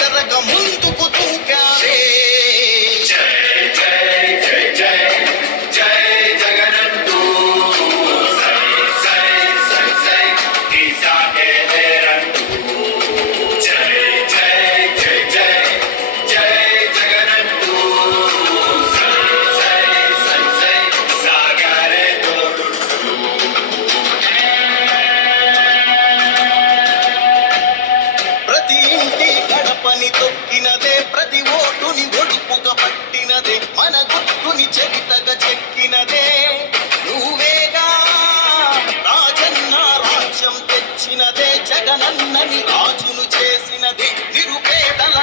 கரகம் ప్రతి ఓటుని ఒడుపుక పట్టినదే మన గుర్తుని చరితగ చెక్కినదే. నువ్వేగా రాజన్న రాజ్యం తెచ్చినదే జగనన్నని రాజును చేసినదే నిరుపేదల